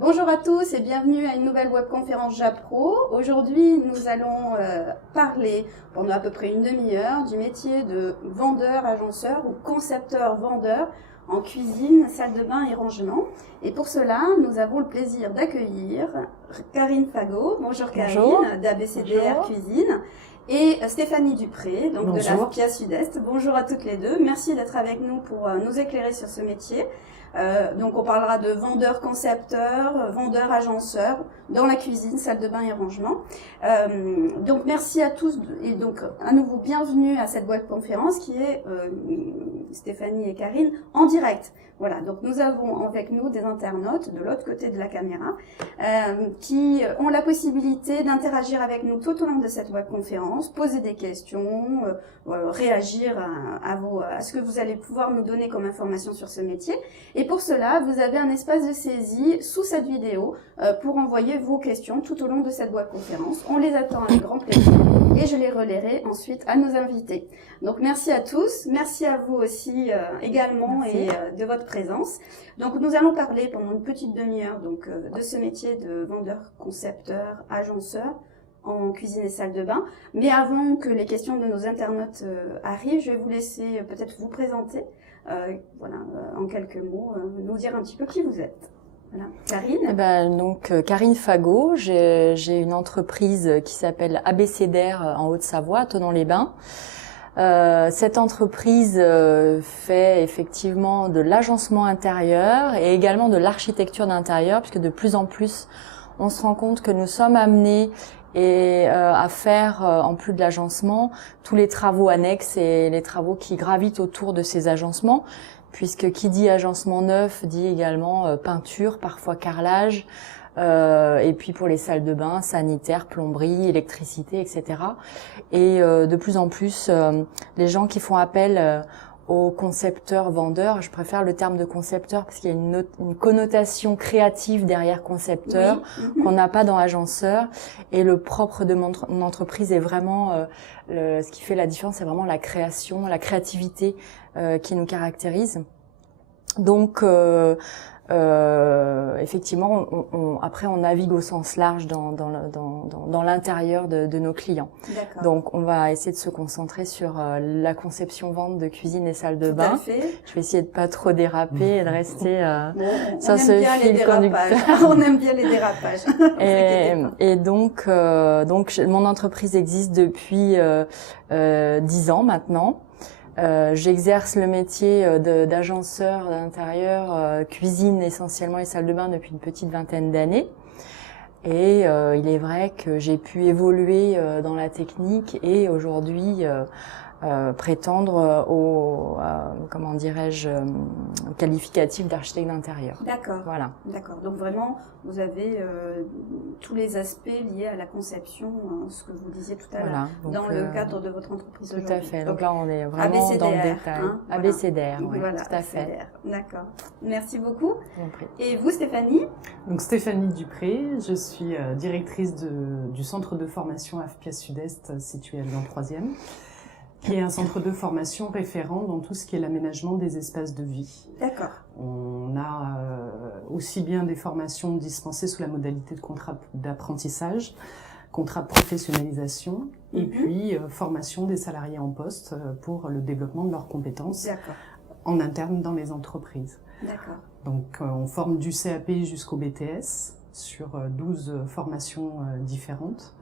Bonjour à tous et bienvenue à une nouvelle webconférence Japro. Aujourd'hui, nous allons parler pendant à peu près une demi-heure du métier de vendeur, agenceur ou concepteur-vendeur en cuisine, salle de bain et rangement. Et pour cela, nous avons le plaisir d'accueillir Karine Fagot. Bonjour Karine, d'ABCDR Cuisine. Et Stéphanie Dupré, donc de l'AFPIA Sud-Est. Bonjour à toutes les deux. Merci d'être avec nous pour nous éclairer sur ce métier. Donc on parlera de vendeur-concepteur, vendeur-agenceur dans la cuisine, salle de bain et rangement. Donc merci à tous et donc à nouveau bienvenue à cette webconférence qui est Stéphanie et Karine en direct. Voilà, donc nous avons avec nous des internautes de l'autre côté de la caméra qui ont la possibilité d'interagir avec nous tout au long de cette webconférence, poser des questions, réagir à ce que vous allez pouvoir nous donner comme information sur ce métier. Et pour cela, vous avez un espace de saisie sous cette vidéo pour envoyer vos questions tout au long de cette webconférence. On les attend avec grand plaisir et je les relayerai ensuite à nos invités. Donc merci à tous, merci à vous aussi également et de votre présence. Donc nous allons parler pendant une petite demi-heure donc de ce métier de vendeur, concepteur, agenceur en cuisine et salle de bain. Mais avant que les questions de nos internautes arrivent, je vais vous laisser peut-être vous présenter. En quelques mots, nous dire un petit peu qui vous êtes. Voilà. Karine. Donc Karine Fagot, j'ai une entreprise qui s'appelle ABCDR en Haute-Savoie, à Thonon-les-Bains. Cette entreprise fait effectivement de l'agencement intérieur et également de l'architecture d'intérieur, puisque de plus en plus on se rend compte que nous sommes amenés à faire, en plus de l'agencement, tous les travaux annexes et les travaux qui gravitent autour de ces agencements, puisque qui dit agencement neuf dit également peinture, parfois carrelage, et puis pour les salles de bain, sanitaire, plomberie, électricité, etc. Et de plus en plus, les gens qui font appel aux concepteurs, vendeurs, je préfère le terme de concepteur parce qu'il y a une connotation créative derrière concepteur qu'on n'a pas dans agenceur. Et le propre de mon entreprise est vraiment, ce qui fait la différence, c'est vraiment la création, la créativité qui nous caractérise. Donc, effectivement, après on navigue au sens large dans l'intérieur de nos clients. Donc on va essayer de se concentrer sur la conception-vente de cuisine et salle de bain. Je vais essayer de pas trop déraper et de rester sur ce fil conducteur. On aime bien les dérapages. Et donc mon entreprise existe depuis 10 ans maintenant. J'exerce le métier d'agenceur d'intérieur, cuisine essentiellement et salle de bain depuis une petite vingtaine d'années. Et il est vrai que j'ai pu évoluer dans la technique et aujourd'hui prétendre au comment dirais-je qualificatif d'architecte d'intérieur. D'accord. Voilà. D'accord. Donc vraiment, vous avez tous les aspects liés à la conception, ce que vous disiez tout à l'heure, dans le cadre de votre entreprise aujourd'hui. Tout à fait. Donc là, on est vraiment ABCDR, dans le détail. ABCDR, oui, voilà, tout à fait. D'accord. Merci beaucoup. Et vous, Stéphanie? Donc Stéphanie Dupré, je suis directrice du centre de formation AFPIA Sud-Est situé à Lyon 3e. Qui est un centre de formation référent dans tout ce qui est l'aménagement des espaces de vie. D'accord. On a aussi bien des formations dispensées sous la modalité de contrat d'apprentissage, contrat de professionnalisation, et puis formation des salariés en poste pour le développement de leurs compétences en interne dans les entreprises. D'accord. Donc on forme du CAP jusqu'au BTS sur 12 formations différentes.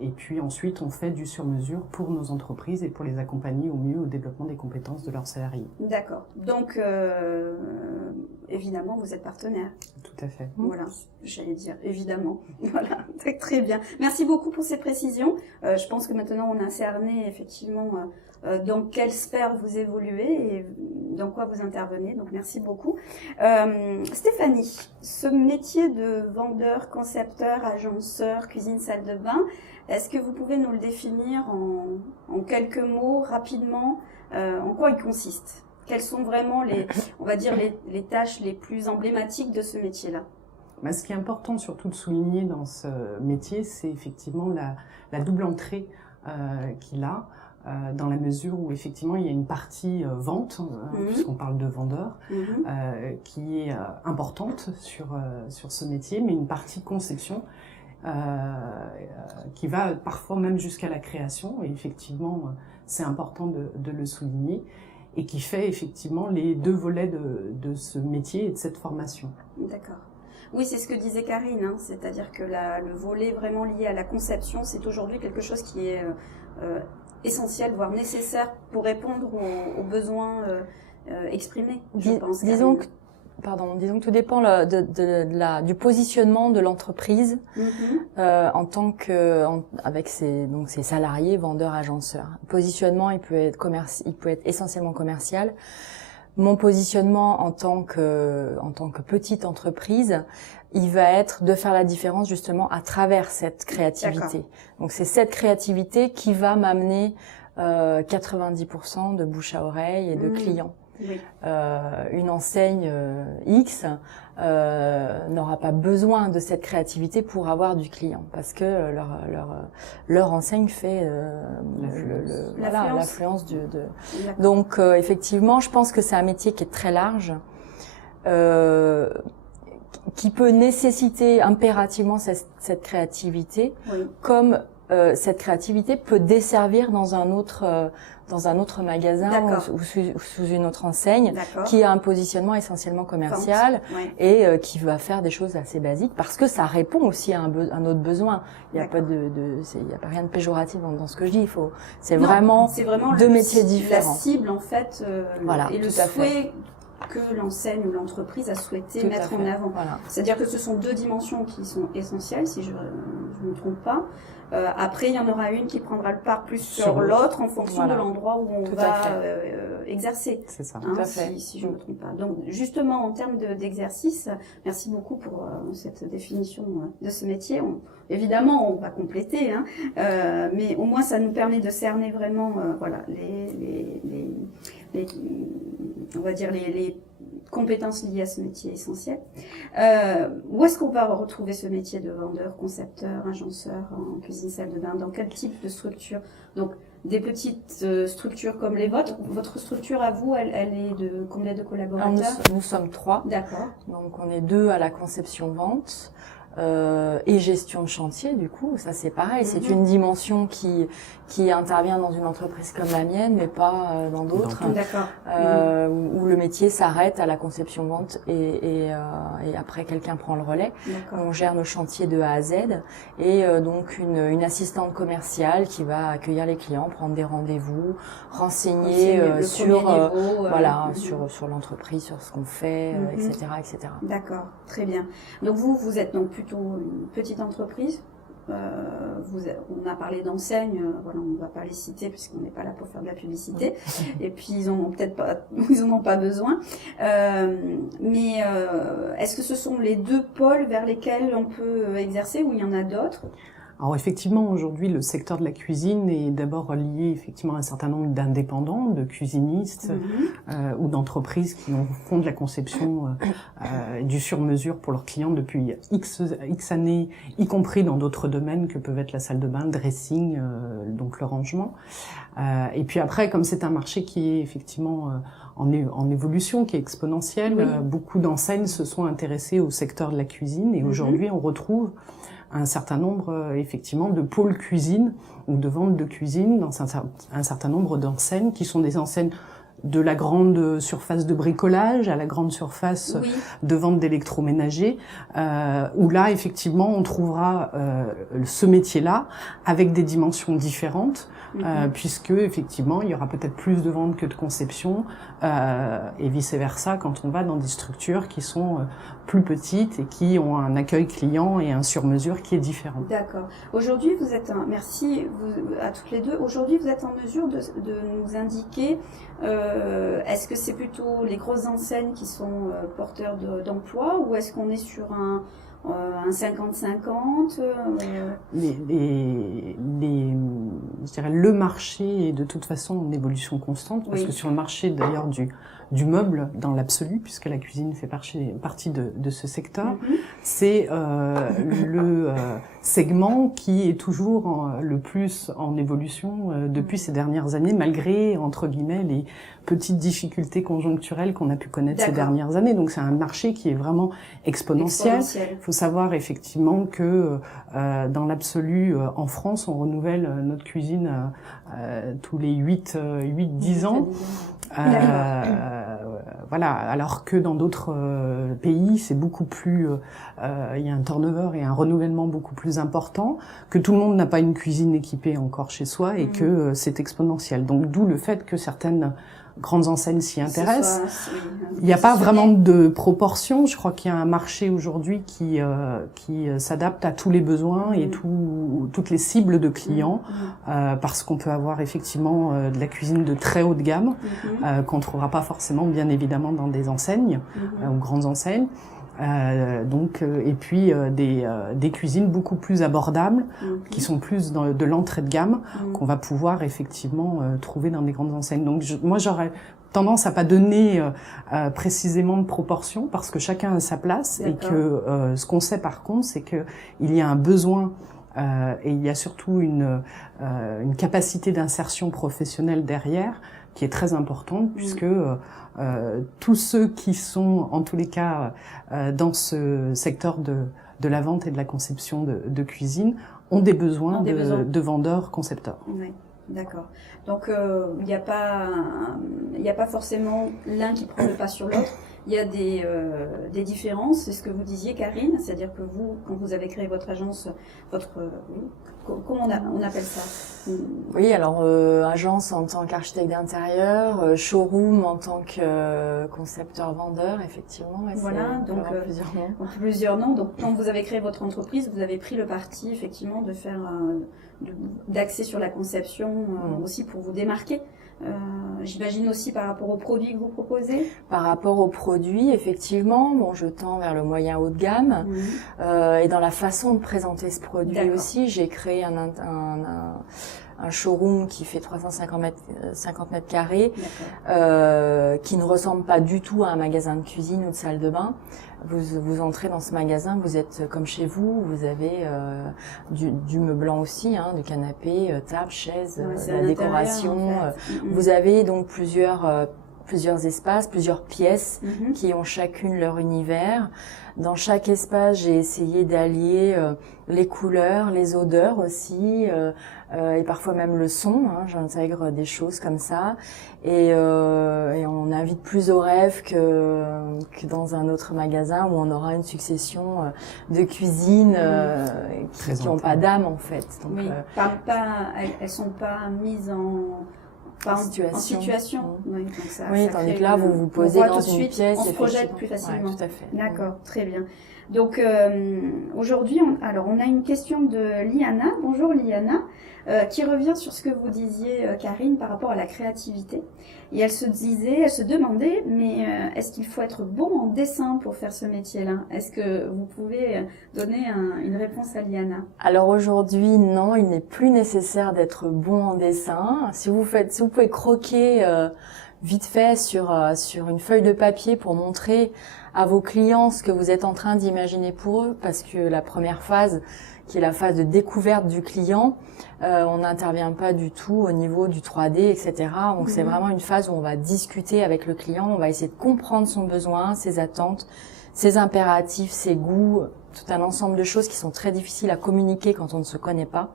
Et puis ensuite, on fait du sur-mesure pour nos entreprises et pour les accompagner au mieux au développement des compétences de leurs salariés. D'accord. Donc, évidemment, vous êtes partenaire. Tout à fait. Voilà, j'allais dire évidemment. Voilà, très bien. Merci beaucoup pour ces précisions. Je pense que maintenant, on a cerné effectivement dans quelle sphère vous évoluez et dans quoi vous intervenez. Donc, merci beaucoup. Stéphanie, ce métier de vendeur, concepteur, agenceur, cuisine, salle de bain, est-ce que vous pouvez nous le définir en quelques mots, rapidement, en quoi il consiste? Quelles sont vraiment les tâches les plus emblématiques de ce métier-là? Ce qui est important surtout de souligner dans ce métier, c'est effectivement la double entrée qu'il a. dans la mesure où effectivement il y a une partie vente, puisqu'on parle de vendeurs, qui est importante sur ce métier, mais une partie conception qui va parfois même jusqu'à la création, et effectivement c'est important de le souligner, et qui fait effectivement les deux volets de ce métier et de cette formation. D'accord. Oui, c'est ce que disait Karine, hein, c'est-à-dire que le volet vraiment lié à la conception, c'est aujourd'hui quelque chose qui est essentiel, voire nécessaire pour répondre aux besoins exprimés, je pense. Disons que tout dépend du positionnement de l'entreprise en tant que avec ses salariés, vendeurs, agenceurs. Le positionnement, il peut être essentiellement commercial. Mon positionnement en tant que petite entreprise, il va être de faire la différence justement à travers cette créativité. D'accord. Donc c'est cette créativité qui va m'amener 90% de bouche à oreille et de clients. Oui. Une enseigne X n'aura pas besoin de cette créativité pour avoir du client, parce que leur enseigne fait l'influence Donc effectivement, je pense que c'est un métier qui est très large, qui peut nécessiter impérativement cette créativité, comme cette créativité peut desservir dans un autre magasin ou sous une autre enseigne qui a un positionnement essentiellement commercial et qui va faire des choses assez basiques parce que ça répond aussi à un autre besoin. Il n'y a pas il y a pas rien de péjoratif dans ce que je dis. C'est vraiment deux métiers différents. La cible en fait, voilà, et le souhait que l'enseigne ou l'entreprise a souhaité mettre en avant. Voilà. C'est-à-dire que ce sont deux dimensions qui sont essentielles, si je ne me trompe pas. Après, il y en aura une qui prendra le pas plus sur l'autre en fonction de l'endroit où on va exercer. C'est ça. Tout à fait. Si je ne me trompe pas. Donc, justement, en termes d'exercice, merci beaucoup pour cette définition de ce métier. Évidemment, on va compléter, hein, mais au moins, ça nous permet de cerner vraiment, on va dire les compétences liées à ce métier essentiel. Où est-ce qu'on va retrouver ce métier de vendeur, concepteur, agenceur en cuisine, salle de bain? Dans quel type de structure? Donc, des petites structures comme les vôtres. Votre structure à vous, elle est de combien de collaborateurs? Nous sommes 3. D'accord. Donc, on est 2 à la conception-vente. Et gestion de chantier, du coup, ça c'est pareil, c'est une dimension qui intervient dans une entreprise comme la mienne, mais pas dans d'autres. D'accord. Où le métier s'arrête à la conception-vente et après quelqu'un prend le relais. On gère nos chantiers de A à Z et donc une assistante commerciale qui va accueillir les clients, prendre des rendez-vous, renseigner sur l'entreprise, sur ce qu'on fait, etc., etc. D'accord, très bien. Donc vous êtes donc plutôt une petite entreprise. On a parlé d'enseignes, on ne va pas les citer puisqu'on n'est pas là pour faire de la publicité. Et puis ils en ont pas besoin. Mais est-ce que ce sont les deux pôles vers lesquels on peut exercer ou il y en a d'autres? Alors effectivement, aujourd'hui, le secteur de la cuisine est d'abord lié effectivement à un certain nombre d'indépendants, de cuisinistes ou d'entreprises qui font de la conception du sur-mesure pour leurs clients depuis X années, y compris dans d'autres domaines que peuvent être la salle de bain, le dressing, donc le rangement. Et puis après, comme c'est un marché qui est effectivement en évolution, qui est exponentiel, beaucoup d'enseignes se sont intéressées au secteur de la cuisine et aujourd'hui, on retrouve un certain nombre effectivement de pôles cuisine ou de vente de cuisine dans un certain nombre d'enseignes qui sont des enseignes de la grande surface de bricolage à la grande surface de vente d'électroménager, où là effectivement on trouvera ce métier-là avec des dimensions différentes, puisque effectivement il y aura peut-être plus de ventes que de conception, et vice versa quand on va dans des structures qui sont plus petites et qui ont un accueil client et un sur-mesure qui est différent. D'accord. Aujourd'hui, merci à toutes les deux. Aujourd'hui, vous êtes en mesure de nous indiquer, est-ce que c'est plutôt les grosses enseignes qui sont porteurs d'emploi ou est-ce qu'on est sur un 50-50 je dirais le marché est de toute façon en évolution constante parce que sur le marché d'ailleurs du du meuble dans l'absolu, puisque la cuisine fait partie de ce secteur. C'est le segment qui est toujours le plus en évolution depuis ces dernières années, malgré, entre guillemets, les petites difficultés conjoncturelles qu'on a pu connaître ces dernières années. Donc c'est un marché qui est vraiment exponentiel. Il faut savoir effectivement que dans l'absolu, en France, on renouvelle notre cuisine tous les 8-10 ans. Voilà, alors que dans d'autres pays, c'est beaucoup plus, il y a un turnover et un renouvellement beaucoup plus important, que tout le monde n'a pas une cuisine équipée encore chez soi et que c'est exponentiel. Donc d'où le fait que certaines grandes enseignes s'y intéressent. Il n'y a pas vraiment de proportion. Je crois qu'il y a un marché aujourd'hui qui s'adapte à tous les besoins et toutes les cibles de clients, parce qu'on peut avoir effectivement de la cuisine de très haut de gamme, qu'on ne trouvera pas forcément, bien évidemment, dans des enseignes ou grandes enseignes. Et puis des cuisines beaucoup plus abordables, qui sont plus de l'entrée de gamme, qu'on va pouvoir effectivement trouver dans des grandes enseignes. Donc moi j'aurais tendance à pas donner précisément de proportion, parce que chacun a sa place. Et que ce qu'on sait par contre, c'est que il y a un besoin et il y a surtout une capacité d'insertion professionnelle derrière qui est très importante, puisque tous ceux qui sont, en tous les cas, dans ce secteur de la vente et de la conception de cuisine, ont des besoins de vendeurs concepteurs. Oui, d'accord. Donc, il n'y a pas forcément l'un qui prend le pas sur l'autre. Il y a des différences, c'est ce que vous disiez, Karine, c'est-à-dire que vous, quand vous avez créé votre agence, comment on appelle ça? Oui, alors agence en tant qu'architecte d'intérieur, showroom en tant que concepteur-vendeur, effectivement. Voilà, donc plusieurs noms. Donc quand vous avez créé votre entreprise, vous avez pris le parti effectivement de faire d'axer sur la conception aussi pour vous démarquer. J'imagine aussi par rapport aux produits que vous proposez. Par rapport aux produits, effectivement, bon, je tends vers le moyen haut de gamme. Et dans la façon de présenter ce produit aussi, j'ai créé un showroom qui fait 350 mètres carrés, qui ne ressemble pas du tout à un magasin de cuisine ou de salle de bain. Vous entrez dans ce magasin, vous êtes comme chez vous, vous avez du meublant aussi, du canapé, table, chaise, la décoration. En fait. Vous avez donc plusieurs espaces, plusieurs pièces qui ont chacune leur univers. Dans chaque espace, j'ai essayé d'allier les couleurs, les odeurs aussi, et parfois même le son. J'intègre des choses comme ça, et on invite plus au rêve que dans un autre magasin où on aura une succession de cuisines qui n'ont pas d'âme en fait. Donc, oui, elles sont pas mises en situation. Oui, donc ça tandis que là, vous vous posez dans une pièce. On se projette plus facilement. Ouais, tout à fait. D'accord, très bien. Donc, aujourd'hui, on a une question de Liana. Bonjour Liana, qui revient sur ce que vous disiez, Karine, par rapport à la créativité. Et elle se demandait, mais est-ce qu'il faut être bon en dessin pour faire ce métier-là? Est-ce que vous pouvez donner une réponse à Liana? Alors aujourd'hui, non, il n'est plus nécessaire d'être bon en dessin. Si vous pouvez croquer vite fait sur une feuille de papier pour montrer à vos clients ce que vous êtes en train d'imaginer pour eux, parce que la première phase, qui est la phase de découverte du client, on n'intervient pas du tout au niveau du 3D, etc. Donc c'est vraiment une phase où on va discuter avec le client, on va essayer de comprendre son besoin, ses attentes, ses impératifs, ses goûts, tout un ensemble de choses qui sont très difficiles à communiquer quand on ne se connaît pas.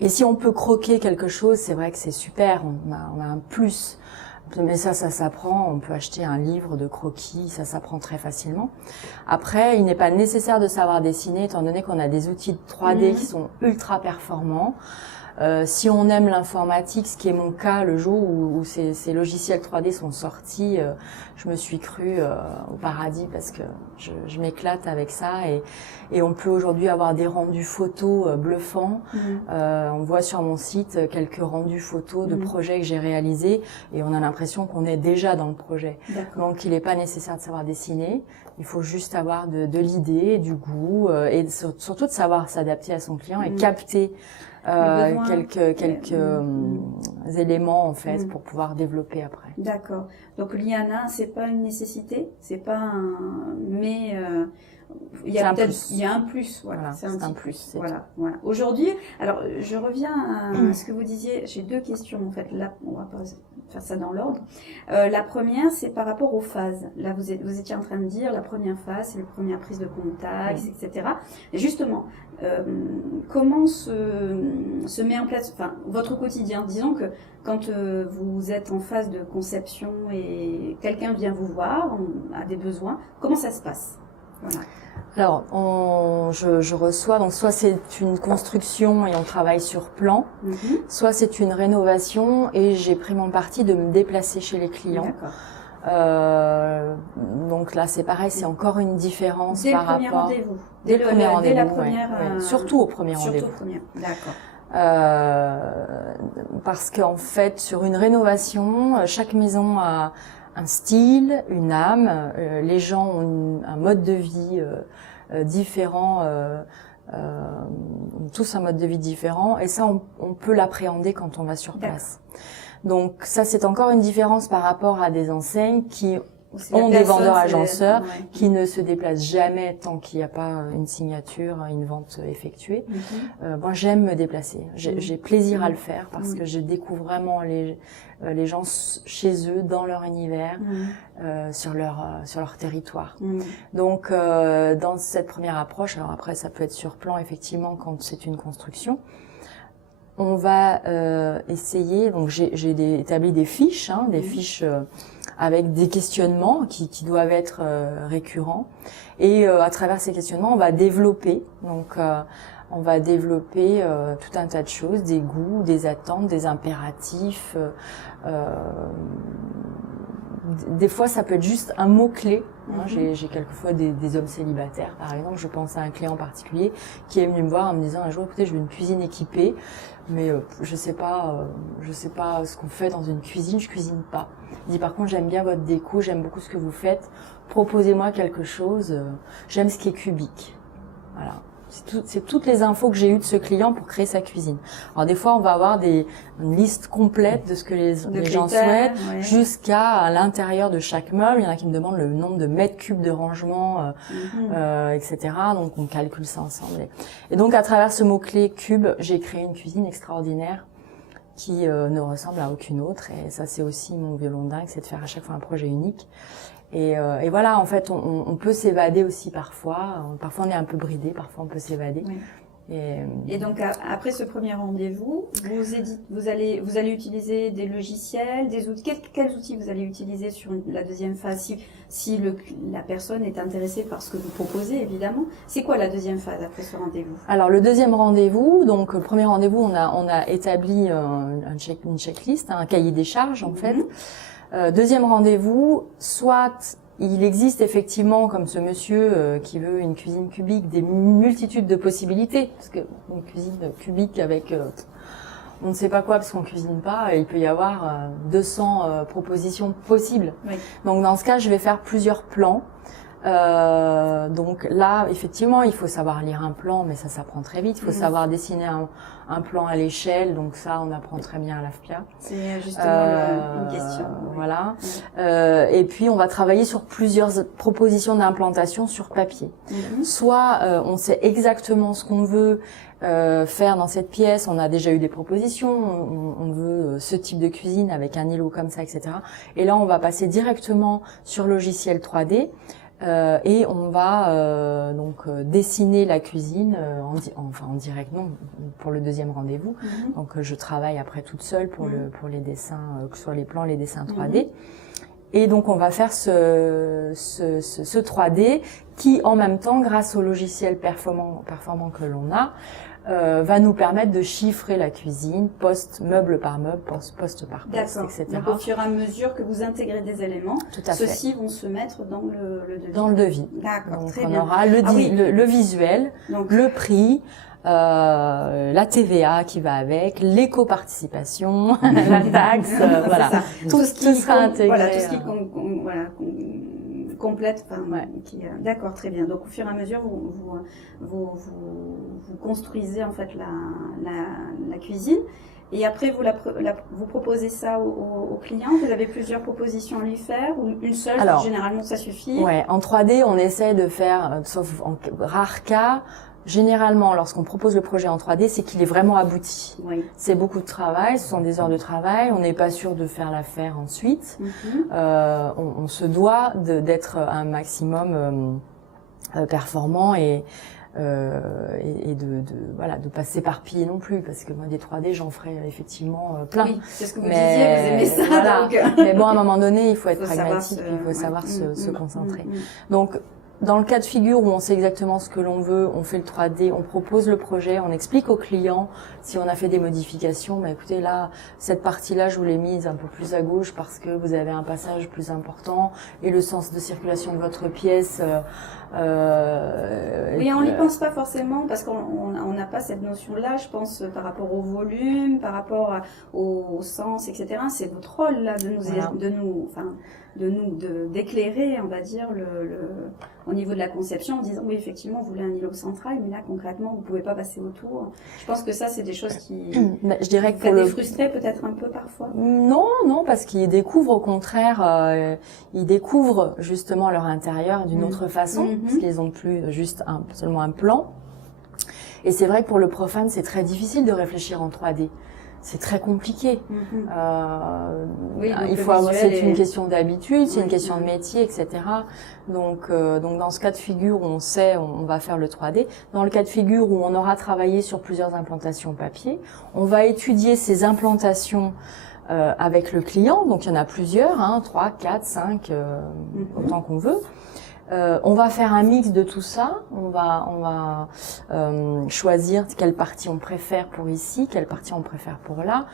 Et si on peut croquer quelque chose, c'est vrai que c'est super, on a un plus. Mais ça s'apprend, on peut acheter un livre de croquis, ça s'apprend très facilement. Après, il n'est pas nécessaire de savoir dessiner, étant donné qu'on a des outils de 3D qui sont ultra performants. Si on aime l'informatique, ce qui est mon cas, le jour où ces logiciels 3D sont sortis, je me suis crue au paradis, parce que je m'éclate avec ça, et on peut aujourd'hui avoir des rendus photos bluffants. On voit sur mon site quelques rendus photos de projets que j'ai réalisés, et on a l'impression qu'on est déjà dans le projet. Donc il n'est pas nécessaire de savoir dessiner, il faut juste avoir de l'idée, du goût, et surtout de savoir s'adapter à son client et capter quelques éléments en fait pour pouvoir développer après. D'accord. Donc l'IANA, c'est pas une nécessité, c'est pas un, mais il y a un plus, voilà, c'est un plus. Voilà. Aujourd'hui, alors je reviens à ce que vous disiez. J'ai deux questions en fait. Là, on va pas faire ça dans l'ordre. La première, c'est par rapport aux phases. Là, vous étiez en train de dire la première phase, c'est la première prise de contact, etc. Et justement, comment se met en place, enfin, votre quotidien. Disons que quand vous êtes en phase de conception et quelqu'un vient vous voir, a des besoins, comment ça se passe? Voilà. Alors, je reçois, donc soit c'est une construction et on travaille sur plan, soit c'est une rénovation et j'ai pris mon parti de me déplacer chez les clients. Donc là, c'est pareil, c'est encore une différence par rapport... Dès le premier rendez-vous. Dès la première... Surtout au premier rendez-vous. D'accord. Parce qu'en fait, sur une rénovation, chaque maison a un style, une âme. Les gens ont un mode de vie différent, tous un mode de vie différent, et ça, on peut l'appréhender quand on va sur place. Donc ça, c'est encore une différence par rapport à des enseignes qui ont des vendeurs agenceurs qui ne se déplacent jamais tant qu'il n'y a pas une signature, une vente effectuée. Moi, j'aime me déplacer. J'ai plaisir à le faire parce que je découvre vraiment les gens chez eux, dans leur univers, sur leur territoire. Donc, dans cette première approche, alors après, ça peut être sur plan, effectivement, quand c'est une construction. On va essayer, donc j'ai établi des fiches, des fiches avec des questionnements qui doivent être récurrents. Et à travers ces questionnements, on va développer. Donc, on va développer tout un tas de choses, des goûts, des attentes, des impératifs. Des fois, ça peut être juste un mot-clé. J'ai quelquefois des hommes célibataires, par exemple. Je pense à un client particulier qui est venu me voir en me disant un jour, écoutez, je veux une cuisine équipée, mais je sais pas ce qu'on fait dans une cuisine, je cuisine pas. Il dit, par contre, j'aime bien votre déco, j'aime beaucoup ce que vous faites. Proposez-moi quelque chose. J'aime ce qui est cubique. Voilà. C'est toutes les infos que j'ai eues de ce client pour créer sa cuisine. Alors des fois, on va avoir une liste complète de ce que les gens souhaitent, jusqu'à l'intérieur de chaque meuble. Il y en a qui me demandent le nombre de mètres cubes de rangement, etc. Donc on calcule ça ensemble. Et donc à travers ce mot-clé cube, j'ai créé une cuisine extraordinaire qui ne ressemble à aucune autre. Et ça, c'est aussi mon violon dingue, c'est de faire à chaque fois un projet unique. Et voilà, en fait, on peut s'évader aussi parfois. Parfois, on est un peu bridé, parfois, on peut s'évader. Et donc, après ce premier rendez-vous, vous allez utiliser des logiciels, des outils. Quels outils vous allez utiliser sur la deuxième phase si la personne est intéressée par ce que vous proposez, évidemment. C'est quoi la deuxième phase après ce rendez-vous? Alors, le deuxième rendez-vous, donc, le premier rendez-vous, on a établi une checklist, un cahier des charges, en fait. Deuxième rendez-vous, soit il existe effectivement, comme ce monsieur qui veut une cuisine cubique, des multitudes de possibilités, parce que une cuisine cubique avec on ne sait pas quoi parce qu'on cuisine pas, il peut y avoir 200 propositions possibles. Donc dans ce cas, je vais faire plusieurs plans. Donc là, effectivement, il faut savoir lire un plan, mais ça s'apprend très vite. Il faut savoir dessiner un plan à l'échelle, donc ça, on apprend très bien à l'AFPIA. C'est justement une question. Voilà. Et puis, on va travailler sur plusieurs propositions d'implantation sur papier. Soit on sait exactement ce qu'on veut faire dans cette pièce, on a déjà eu des propositions, on veut ce type de cuisine avec un îlot comme ça, etc. Et là, on va passer directement sur logiciel 3D. Et on va donc dessiner la cuisine en direct, non, pour le deuxième rendez-vous. Donc je travaille après toute seule pour les dessins, que ce soit les plans, les dessins 3D. Et donc on va faire ce 3D qui en même temps, grâce au logiciel performant que l'on a, va nous permettre de chiffrer la cuisine, meuble par meuble, poste par poste, etc. Donc au fur et à mesure que vous intégrez des éléments, ceux-ci vont se mettre dans le devis. Dans le devis. D'accord, très bien. bien. On aura le visuel, donc, le prix, la TVA qui va avec, l'éco-participation, la taxe, voilà. Tout ce qui sera intégré. Voilà, tout ce qui complète. Enfin, Ouais. D'accord, très bien. Donc au fur et à mesure, vous construisez en fait la cuisine. Et après, vous proposez ça au client. Vous avez plusieurs propositions à lui faire ou une seule? Alors, généralement, ça suffit. Ouais, en 3D, on essaie de faire, sauf en rares cas, généralement, lorsqu'on propose le projet en 3D, c'est qu'il est vraiment abouti. Oui. C'est beaucoup de travail, ce sont des heures de travail, on n'est pas sûr de faire l'affaire ensuite. On se doit d'être un maximum performant et de pas s'éparpiller non plus, parce que moi des 3D j'en ferai effectivement plein. Oui, c'est ce que vous disiez, vous aimez ça. Voilà. Donc... Mais bon, à un moment donné, il faut être faut pragmatique, il faut savoir se concentrer. Donc, dans le cas de figure où on sait exactement ce que l'on veut, on fait le 3D, on propose le projet, on explique au client si on a fait des modifications. Mais écoutez, là, cette partie-là, je vous l'ai mise un peu plus à gauche parce que vous avez un passage plus important et le sens de circulation de votre pièce. Oui, on n'y pense pas forcément parce qu'on n'a pas cette notion-là, je pense, par rapport au volume, par rapport au sens, etc. C'est votre rôle là d'éclairer, on va dire, au niveau de la conception, en disant oui, effectivement, vous voulez un îlot central, mais là concrètement, vous pouvez pas passer autour. Je pense que ça, c'est des choses qui je dirais que vous faites frustrer peut-être un peu parfois. Non, parce qu'ils découvrent au contraire, ils découvrent justement leur intérieur d'une autre façon, parce qu'ils ont plus juste seulement un plan. Et c'est vrai que pour le profane, c'est très difficile de réfléchir en 3D. C'est très compliqué. Oui, il faut avoir, c'est une question d'habitude, c'est une question de métier, etc. Donc dans ce cas de figure où on sait, on va faire le 3D. Dans le cas de figure où on aura travaillé sur plusieurs implantations papier, on va étudier ces implantations avec le client. Donc il y en a plusieurs, 3, 4, 5, autant qu'on veut. On va faire un mix de tout ça. On va choisir quelle partie on préfère pour ici, quelle partie on préfère pour là.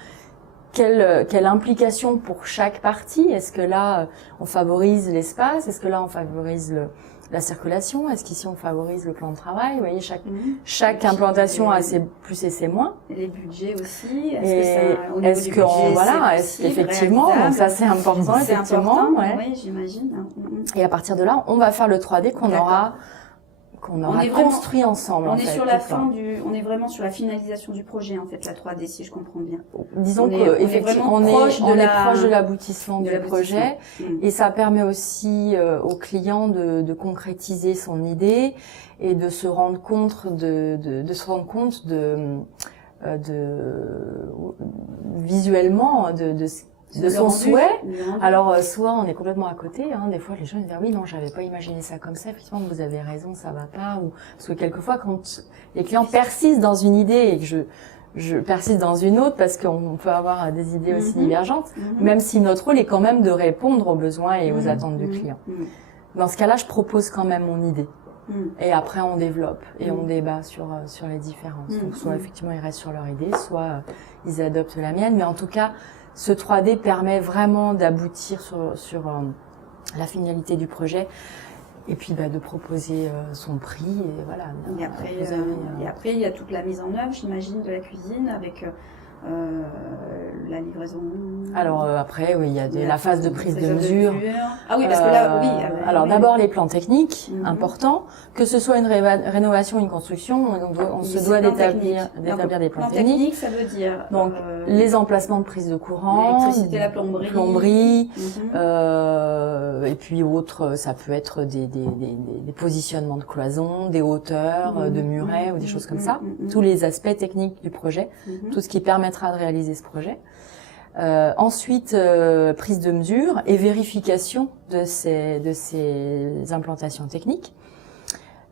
Quelle implication pour chaque partie? Est-ce que là on favorise l'espace? Est-ce que là on favorise la circulation? Est-ce qu'ici on favorise le plan de travail? Vous voyez, chaque implantation a ses plus et ses moins. Et les budgets aussi. Est-ce qu'effectivement, donc ça c'est important, effectivement. Ouais. Oui, j'imagine. Et à partir de là, on va faire le 3D qu'on aura construit ensemble. On est vraiment sur la finalisation du projet, en fait, la 3D, si je comprends bien. Disons qu'effectivement, on est proche de l'aboutissement du projet, et ça permet aussi au client de concrétiser son idée et de se rendre compte visuellement de son souhait. Alors soit on est complètement à côté, des fois les gens disent oui non, j'avais pas imaginé ça comme ça, effectivement vous avez raison, ça va pas, ou parce que quelquefois quand les clients persistent dans une idée et que je persiste dans une autre, parce qu'on peut avoir des idées aussi divergentes, même si notre rôle est quand même de répondre aux besoins et aux attentes du client. Dans ce cas-là, je propose quand même mon idée. Et après, on développe et on débat sur les différences. Donc, soit effectivement, ils restent sur leur idée, soit ils adoptent la mienne. Mais en tout cas, ce 3D permet vraiment d'aboutir sur la finalité du projet. Et puis, de proposer son prix. Et voilà. Et après, il y a toute la mise en œuvre, j'imagine, de la cuisine avec la livraison. Alors après, oui, il y a la phase de prise de mesure. Ah oui, parce que là, oui. Alors d'abord les plans techniques, importants. Que ce soit une rénovation, une construction, on se doit d'établir des plans techniques. Ça veut dire donc les emplacements de prise de courant, l'électricité, la plomberie, et puis autres, ça peut être des positionnements de cloisons, des hauteurs, de murets ou des choses comme ça. Tous les aspects techniques du projet, tout ce qui permettra de réaliser ce projet. Ensuite, prise de mesure et vérification de ces implantations techniques.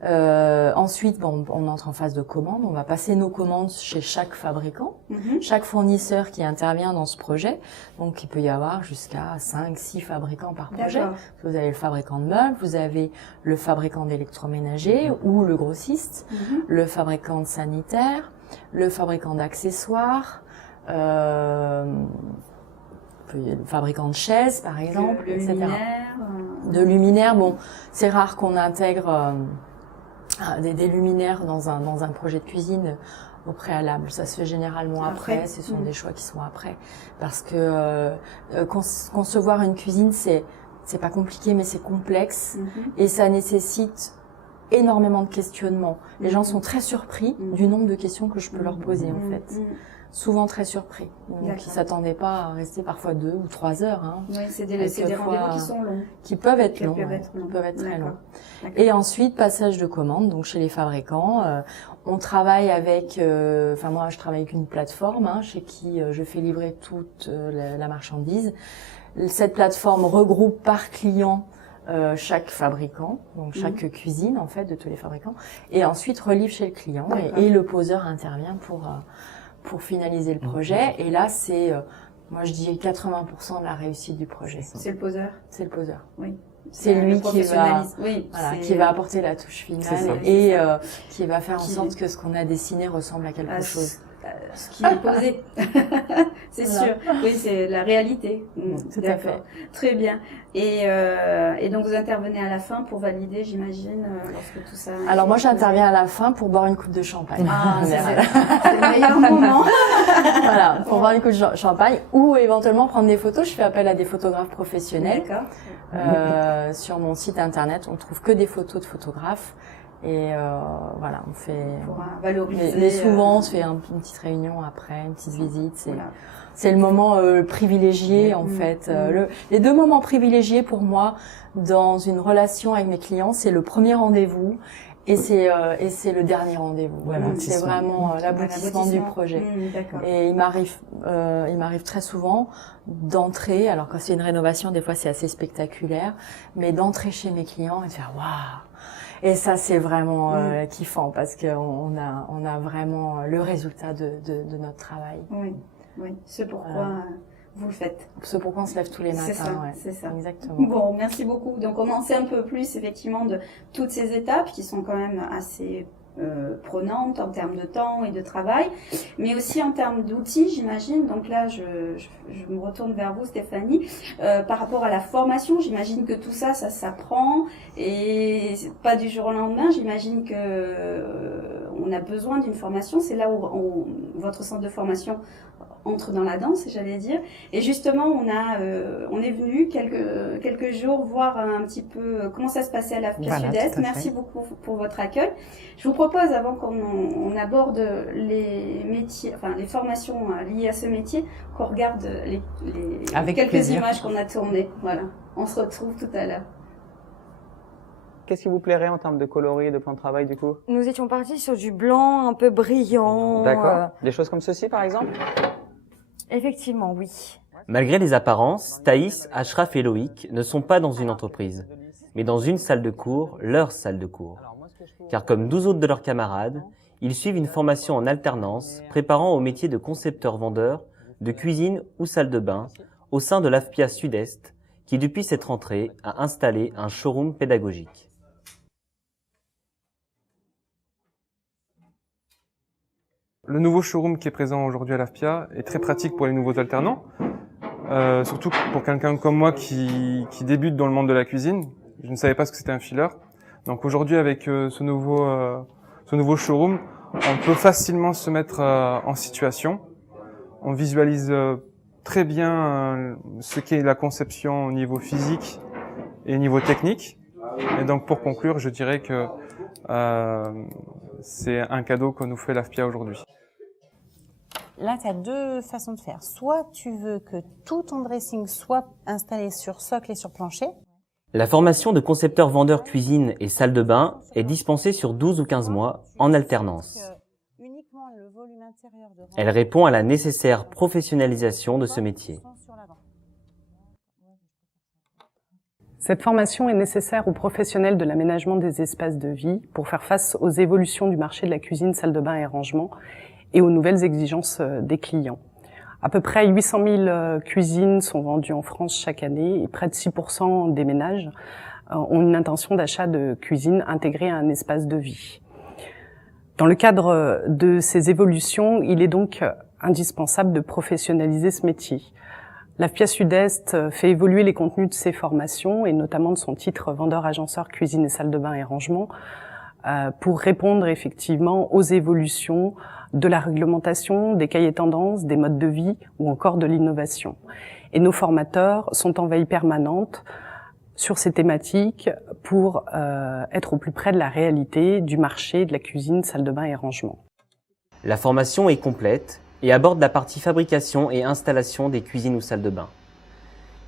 Ensuite, on entre en phase de commande. On va passer nos commandes chez chaque fabricant, chaque fournisseur qui intervient dans ce projet. Donc, il peut y avoir jusqu'à 5-6 fabricants par projet. Vous avez le fabricant de meubles, vous avez le fabricant d'électroménager ou le grossiste, le fabricant de sanitaire, le fabricant d'accessoires, le fabricant de chaises, par exemple, etc. De luminaires, c'est rare qu'on intègre des luminaires dans un projet de cuisine au préalable. Ça se fait généralement après. Ce sont des choix qui sont après. Parce que concevoir une cuisine, c'est c'est pas compliqué, mais c'est complexe et ça nécessite énormément de questionnements. Les gens sont très surpris du nombre de questions que je peux leur poser en fait. Souvent très surpris. Donc ils s'attendaient pas à rester parfois 2 ou 3 heures. Hein. Oui, c'est des rendez-vous qui sont longs. Qui peuvent être longs. Qui peuvent être très longs. Et ensuite, passage de commande, donc chez les fabricants. On travaille avec, moi je travaille avec une plateforme chez qui je fais livrer toute la marchandise. Cette plateforme regroupe par client chaque fabricant, donc chaque cuisine en fait de tous les fabricants, et ensuite relivre chez le client et le poseur intervient pour finaliser le projet. Et là c'est, moi je dis 80% de la réussite du projet. C'est le poseur. C'est le poseur. Oui. C'est lui qui va apporter la touche finale et qui va faire en sorte que ce qu'on a dessiné ressemble à quelque chose. Ce qui est posé. C'est sûr. Oui, c'est la réalité. Tout à fait. Très bien. Et donc vous intervenez à la fin pour valider, j'imagine, lorsque tout ça... Alors moi j'interviens à la fin pour boire une coupe de champagne. Ah, c'est le meilleur moment. Voilà, pour boire une coupe de champagne ou éventuellement prendre des photos. Je fais appel à des photographes professionnels. D'accord. Sur mon site internet, on trouve que des photos de photographes. Et voilà, on fait. Pour valoriser. Mais souvent, on se fait une petite réunion après, une petite visite. C'est le moment privilégié en fait. Les 2 moments privilégiés pour moi dans une relation avec mes clients, c'est le premier rendez-vous et c'est le dernier rendez-vous. Voilà, c'est vraiment l'aboutissement du projet. Et il m'arrive très souvent d'entrer. Alors quand c'est une rénovation, des fois c'est assez spectaculaire, mais d'entrer chez mes clients et de faire waouh. Et ça, c'est vraiment kiffant parce qu'on a vraiment le résultat de notre travail. Oui. C'est pourquoi vous le faites. C'est pourquoi on se lève tous les matins. C'est ça. Exactement. Bon, merci beaucoup. Donc, on en sait un peu plus, effectivement, de toutes ces étapes qui sont quand même assez prenantes en termes de temps et de travail, mais aussi en termes d'outils, j'imagine. Donc là, je me retourne vers vous, Stéphanie. Par rapport à la formation, j'imagine que tout ça s'apprend et pas du jour au lendemain. J'imagine que on a besoin d'une formation. C'est là où votre centre de formation entre dans la danse, j'allais dire. Et justement, on est venu quelques jours voir un petit peu comment ça se passait à l'AFPIA Sud-Est. Merci beaucoup pour votre accueil. Je vous propose, avant qu'on aborde les métiers, enfin les formations liées à ce métier, qu'on regarde les quelques images qu'on a tournées. Voilà. On se retrouve tout à l'heure. Qu'est-ce qui vous plairait en termes de coloris et de plan de travail du coup? Nous étions partis sur du blanc un peu brillant. D'accord. Des choses comme ceci par exemple? Effectivement, oui. Malgré les apparences, Thaïs, Ashraf et Loïc ne sont pas dans une entreprise, mais dans une salle de cours, leur salle de cours. Car comme 12 autres de leurs camarades, ils suivent une formation en alternance préparant au métier de concepteur-vendeur, de cuisine ou salle de bain au sein de l'AFPIA Sud-Est, qui depuis cette rentrée a installé un showroom pédagogique. Le nouveau showroom qui est présent aujourd'hui à l'AFPIA est très pratique pour les nouveaux alternants, surtout pour quelqu'un comme moi qui débute dans le monde de la cuisine. Je ne savais pas ce que c'était un filler. Donc aujourd'hui, avec ce nouveau showroom, on peut facilement se mettre en situation. On visualise très bien ce qu'est la conception au niveau physique et au niveau technique. Et donc pour conclure, je dirais que c'est un cadeau que nous fait l'AFPIA aujourd'hui. Là, tu as 2 façons de faire. Soit tu veux que tout ton dressing soit installé sur socle et sur plancher. La formation de concepteur-vendeur cuisine et salle de bain est dispensée sur 12 ou 15 mois en alternance. Elle répond à la nécessaire professionnalisation de ce métier. Cette formation est nécessaire aux professionnels de l'aménagement des espaces de vie pour faire face aux évolutions du marché de la cuisine, salle de bain et rangement et aux nouvelles exigences des clients. À peu près 800 000 cuisines sont vendues en France chaque année et près de 6% des ménages ont une intention d'achat de cuisine intégrée à un espace de vie. Dans le cadre de ces évolutions, il est donc indispensable de professionnaliser ce métier. L'AFPIA Sud-Est fait évoluer les contenus de ses formations et notamment de son titre vendeur-agenceur cuisine et salle de bain et rangement pour répondre effectivement aux évolutions de la réglementation, des cahiers tendances, des modes de vie ou encore de l'innovation. Et nos formateurs sont en veille permanente sur ces thématiques pour être au plus près de la réalité du marché de la cuisine, salle de bain et rangement. La formation est complète et aborde la partie fabrication et installation des cuisines ou salles de bain.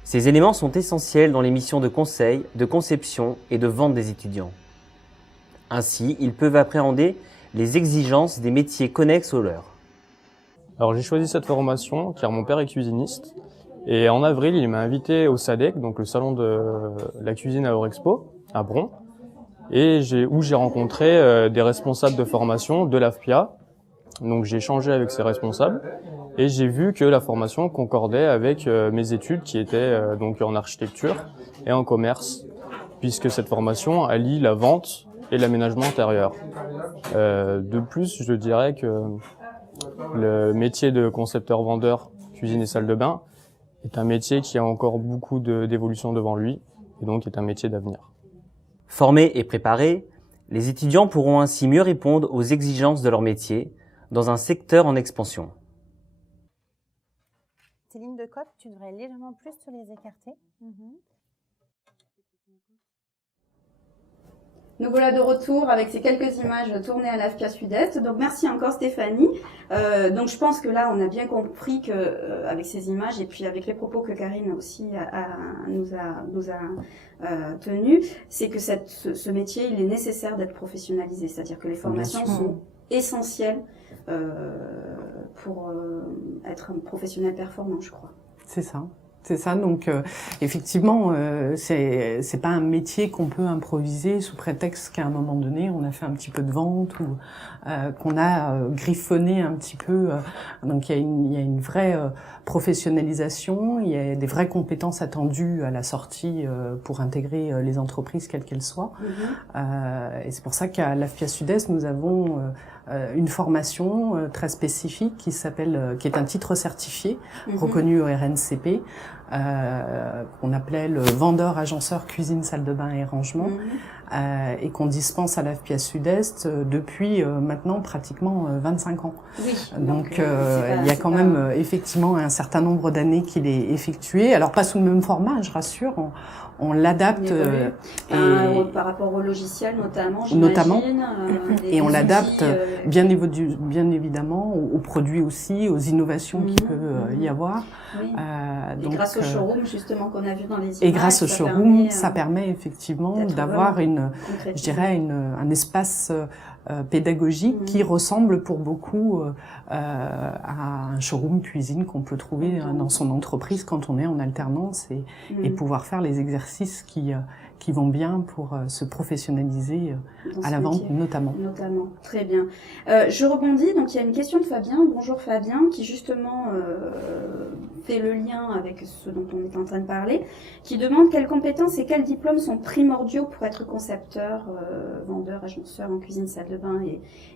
Ces éléments sont essentiels dans les missions de conseil, de conception et de vente des étudiants. Ainsi, ils peuvent appréhender les exigences des métiers connexes aux leurs. Alors j'ai choisi cette formation car mon père est cuisiniste et en avril il m'a invité au SADEC, donc le salon de la cuisine à Eurexpo à Bron, et où j'ai rencontré des responsables de formation de l'AFPIA. Donc j'ai échangé avec ces responsables et j'ai vu que la formation concordait avec mes études qui étaient donc en architecture et en commerce, puisque cette formation allie la vente et l'aménagement intérieur. De plus, je dirais que le métier de concepteur-vendeur cuisine et salle de bain est un métier qui a encore beaucoup d'évolution devant lui et donc est un métier d'avenir. Formés et préparés, les étudiants pourront ainsi mieux répondre aux exigences de leur métier dans un secteur en expansion. Tes lignes de code, tu devrais légèrement plus te les écarter. Nous voilà de retour avec ces quelques images tournées à l'AFPIA Sud-Est. Donc merci encore Stéphanie. Donc je pense que là on a bien compris que avec ces images et puis avec les propos que Karine aussi nous a tenus, c'est que ce métier il est nécessaire d'être professionnalisé. C'est-à-dire que les formations sont essentielles pour être un professionnel performant, je crois. C'est ça. C'est ça, donc effectivement, c'est pas un métier qu'on peut improviser sous prétexte qu'à un moment donné, on a fait un petit peu de vente ou qu'on a griffonné un petit peu. Donc il y a une vraie professionnalisation, il y a des vraies compétences attendues à la sortie pour intégrer les entreprises quelles qu'elles soient. Et c'est pour ça qu'à l'AFPIA Sud-Est, nous avons une formation très spécifique qui est un titre certifié reconnu au RNCP, qu'on appelait le vendeur, agenceur, cuisine, salle de bain et rangement, et qu'on dispense à l'AFPIA Sud-Est depuis maintenant pratiquement 25 ans. Oui, donc il y a quand même effectivement un certain nombre d'années qu'il est effectué. Alors pas sous le même format, je rassure. On l'adapte par rapport au logiciel notamment, et on l'adapte bien évidemment aux produits aussi, aux innovations qu'il peut y avoir. Oui. Et donc, grâce au showroom justement qu'on a vu dans les images. Et grâce au showroom, ça permet effectivement d'avoir un espace pédagogique qui ressemble pour beaucoup à un showroom cuisine qu'on peut trouver dans son entreprise quand on est en alternance et pouvoir faire les exercices qui vont bien pour se professionnaliser à la vente notamment. Très bien. Je rebondis, donc il y a une question de Fabien. Bonjour Fabien, qui justement fait le lien avec ce dont on est en train de parler, qui demande quelles compétences et quels diplômes sont primordiaux pour être concepteur, vendeur, agenceur en cuisine, salle de bain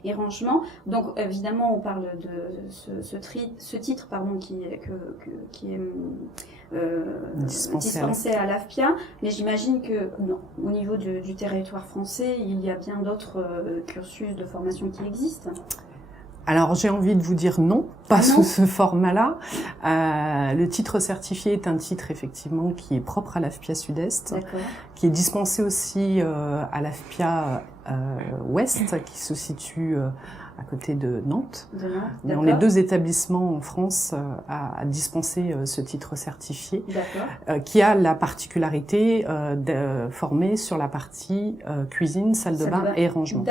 et rangement. Donc évidemment on parle de ce titre qui est dispensé à l'AFPIA, mais j'imagine que au niveau du territoire français, il y a bien d'autres cursus de formation qui existent. Alors j'ai envie de vous dire non, pas sous ce format-là. Le titre certifié est un titre effectivement qui est propre à l'AFPIA Sud-Est, qui est dispensé aussi à l'AFPIA Ouest, qui se situe à côté de Nantes. Mais on est 2 établissements en France à dispenser ce titre certifié, qui a la particularité de former sur la partie cuisine, salle de bain et rangement.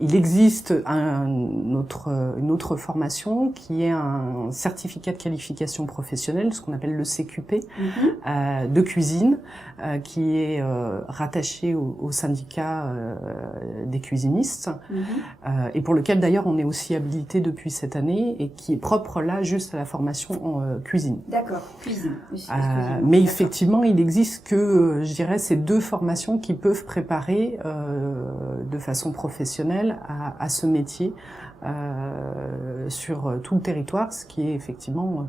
Il existe une autre formation qui est un certificat de qualification professionnelle, ce qu'on appelle le CQP, de cuisine, qui est rattaché au syndicat des cuisinistes, et pour lequel d'ailleurs on est aussi habilité depuis cette année, et qui est propre là juste à la formation en cuisine. D'accord, cuisine. Mais effectivement, il existe que, je dirais, ces 2 formations qui peuvent préparer de façon professionnelle à ce métier sur tout le territoire, ce qui est effectivement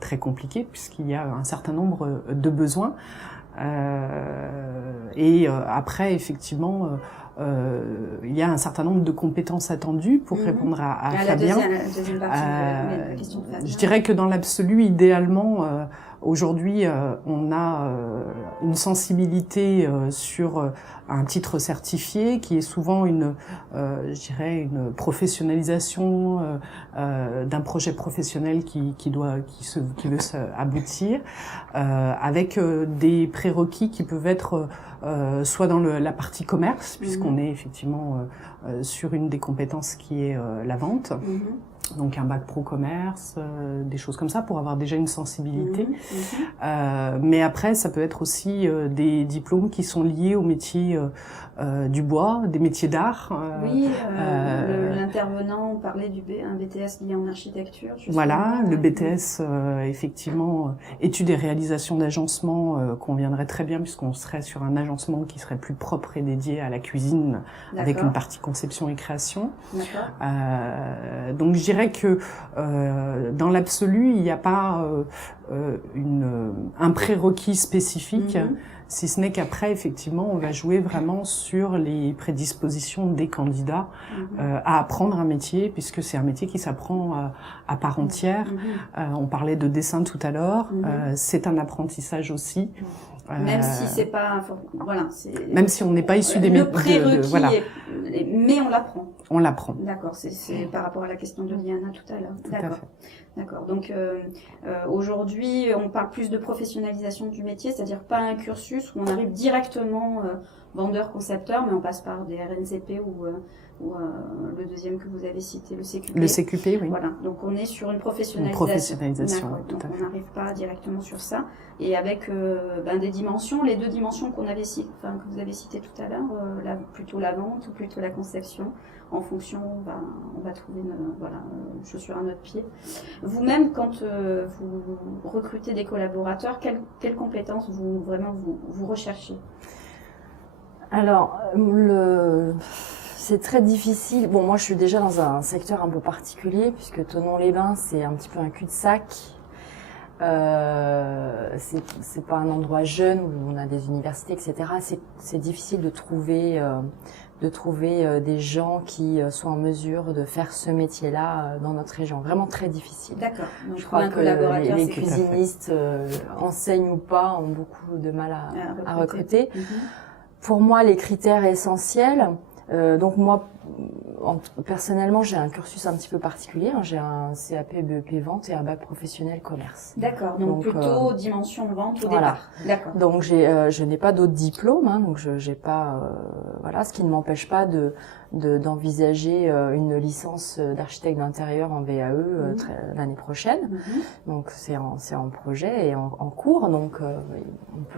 très compliqué puisqu'il y a un certain nombre de besoins. Après, effectivement, il y a un certain nombre de compétences attendues pour répondre à Fabien. La deuxième partie de la question de Fabien. Je dirais que dans l'absolu, idéalement, Aujourd'hui, on a une sensibilité sur un titre certifié qui est souvent je dirais une professionnalisation d'un projet professionnel qui veut aboutir, avec des prérequis qui peuvent être soit dans la partie commerce, puisqu'on est effectivement sur une des compétences qui est la vente. Donc un bac pro commerce, des choses comme ça pour avoir déjà une sensibilité. Mais après, ça peut être aussi des diplômes qui sont liés au métier du bois, des métiers d'art. L'intervenant parlait un BTS lié en architecture. Voilà, le BTS, effectivement, études et réalisations d'agencement conviendrait très bien puisqu'on serait sur un agencement qui serait plus propre et dédié à la cuisine avec une partie conception et création. Donc je dirais que dans l'absolu, il n'y a pas un prérequis spécifique, si ce n'est qu'après, effectivement, on va jouer vraiment sur les prédispositions des candidats à apprendre un métier, puisque c'est un métier qui s'apprend à part entière. On parlait de dessin tout à l'heure, c'est un apprentissage aussi. Même si c'est pas, voilà, même si on n'est pas issu des métiers, voilà. Mais on l'apprend. On l'apprend. D'accord, c'est par rapport à la question de Liana tout à l'heure. D'accord. D'accord. Donc aujourd'hui, on parle plus de professionnalisation du métier, c'est-à-dire pas un cursus où on arrive directement vendeur concepteur, mais on passe par des RNCP ou le deuxième que vous avez cité, le CQP. Le CQP, oui. Voilà. Donc on est sur une professionnalisation. Donc on n'arrive pas directement sur ça. Et avec des dimensions, les deux dimensions que vous avez citées tout à l'heure, plutôt la vente ou plutôt la conception. En fonction, on va trouver une chaussure à notre pied. Vous-même, quand vous recrutez des collaborateurs, quelles compétences vous recherchez? Alors, c'est très difficile. Bon, moi, je suis déjà dans un secteur un peu particulier, puisque Thonon-les-Bains, c'est un petit peu un cul-de-sac. C'est pas un endroit jeune où on a des universités, etc. C'est difficile de trouver des gens qui soient en mesure de faire ce métier-là dans notre région. Vraiment très difficile. D'accord. Je crois que les cuisinistes, enseignent ou pas, ont beaucoup de mal à recruter. Pour moi, les critères essentiels, donc moi, personnellement, j'ai un cursus un petit peu particulier. J'ai un CAP BEP vente et un bac professionnel commerce. D'accord. Donc plutôt dimension vente au départ. D'accord. Donc je n'ai pas d'autres diplômes, donc j'ai pas ce qui ne m'empêche pas d'envisager une licence d'architecte d'intérieur en VAE l'année prochaine. Donc c'est en projet et en cours, donc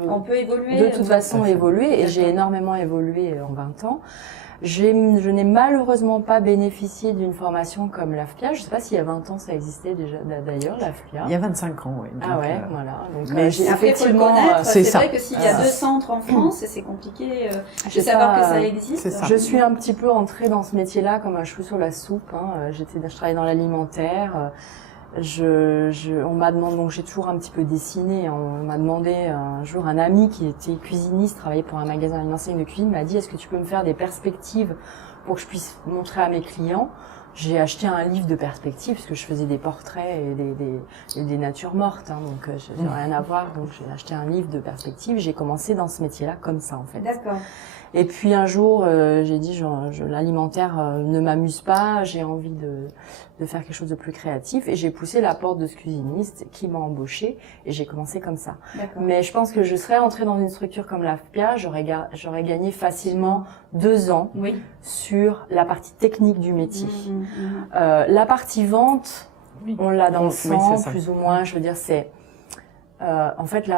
on peut évoluer. De toute façon évoluer, et j'ai énormément évolué en 20 ans. Je n'ai malheureusement pas bénéficié d'une formation comme l'AFPIA. Je ne sais pas s'il y a 20 ans ça existait déjà d'ailleurs, l'AFPIA. Il y a 25 ans, oui. Ah ouais, voilà. Donc, mais après, faut le connaître. C'est vrai que s'il y a 2 centres en France, c'est compliqué de savoir que ça existe. Je suis un petit peu entrée dans ce métier-là comme un cheveu sur la soupe. Je travaillais dans l'alimentaire. On m'a demandé, donc j'ai toujours un petit peu dessiné. On m'a demandé un jour, un ami qui était cuisiniste, travaillait pour un magasin, une enseigne de cuisine, m'a dit: est-ce que tu peux me faire des perspectives pour que je puisse montrer à mes clients? J'ai acheté un livre de perspectives parce que je faisais des portraits et des natures mortes, donc j'ai rien à voir. Donc j'ai acheté un livre de perspectives. J'ai commencé dans ce métier-là comme ça en fait. D'accord. Et puis un jour, j'ai dit, l'alimentaire ne m'amuse pas, j'ai envie de faire quelque chose de plus créatif, et j'ai poussé la porte de ce cuisiniste qui m'a embauchée, et j'ai commencé comme ça. Mais je pense que je serais entrée dans une structure comme l'AFPIA, j'aurais gagné facilement 2 ans sur la partie technique du métier. La partie vente, on l'a dans le sang, plus ou moins, je veux dire, c'est... en fait,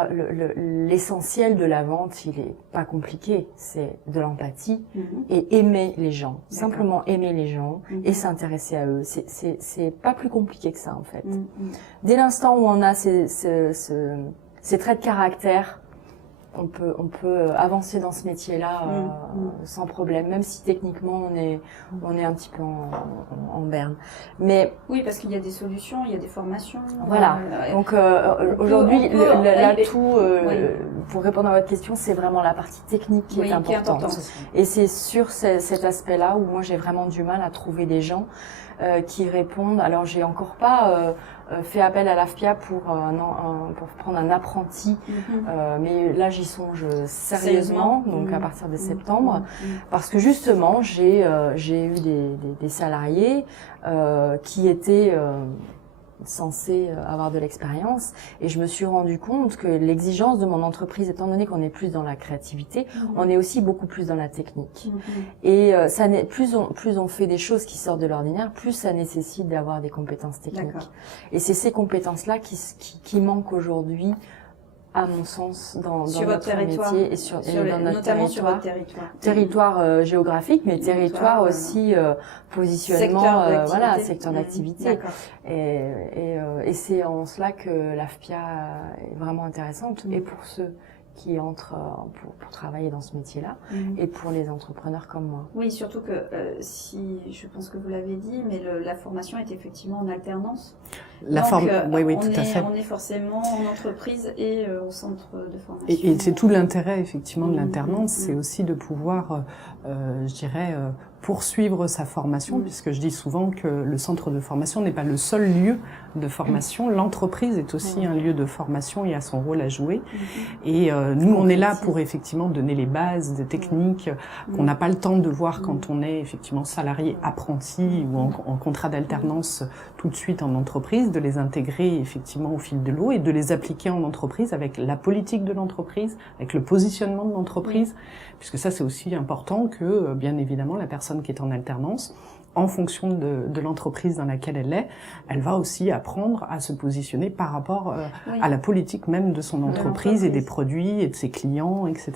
l'essentiel de la vente, il est pas compliqué. C'est de l'empathie et aimer les gens. Simplement aimer les gens et s'intéresser à eux. C'est pas plus compliqué que ça, en fait. Dès l'instant où on a ces traits de caractère, on peut avancer dans ce métier-là sans problème, même si techniquement on est un petit peu en berne. Mais oui, parce qu'il y a des solutions, il y a des formations. Voilà. Donc aujourd'hui, l'atout pour répondre à votre question, c'est vraiment la partie technique qui est importante. Et c'est sur cet aspect-là où moi j'ai vraiment du mal à trouver des gens. qui répondent. Alors j'ai encore pas fait appel à l'AFPIA pour prendre un apprenti, mais là j'y songe sérieusement, donc à partir de septembre, parce que justement j'ai eu des salariés qui étaient censés avoir de l'expérience, et je me suis rendu compte que l'exigence de mon entreprise, étant donné qu'on est plus dans la créativité, on est aussi beaucoup plus dans la technique. Et plus on fait des choses qui sortent de l'ordinaire, plus ça nécessite d'avoir des compétences techniques. Et c'est ces compétences-là qui manquent aujourd'hui, à mon sens, dans notre métier et dans notre notamment territoire. Sur votre territoire. Territoire géographique, mais territoire aussi positionnement, secteur d'activité. Et c'est en cela que l'AFPIA est vraiment intéressante, et pour ceux qui entrent pour travailler dans ce métier-là, et pour les entrepreneurs comme moi. Oui, surtout que je pense que vous l'avez dit, mais la formation est effectivement en alternance. Oui, tout à fait. On est forcément en entreprise et au centre de formation. Et c'est tout l'intérêt effectivement de l'alternance, c'est aussi de pouvoir, poursuivre sa formation, puisque je dis souvent que le centre de formation n'est pas le seul lieu de formation. L'entreprise est aussi un lieu de formation et a son rôle à jouer. Et nous, on est là pour effectivement donner les bases des techniques qu'on n'a pas le temps de voir quand on est effectivement salarié, apprenti ou en contrat d'alternance tout de suite en entreprise, de les intégrer effectivement au fil de l'eau et de les appliquer en entreprise avec la politique de l'entreprise, avec le positionnement de l'entreprise, puisque ça c'est aussi important que, bien évidemment, la personne qui est en alternance, en fonction de l'entreprise dans laquelle elle est, elle va aussi apprendre à se positionner par rapport à la politique même de son entreprise et des produits et de ses clients, etc.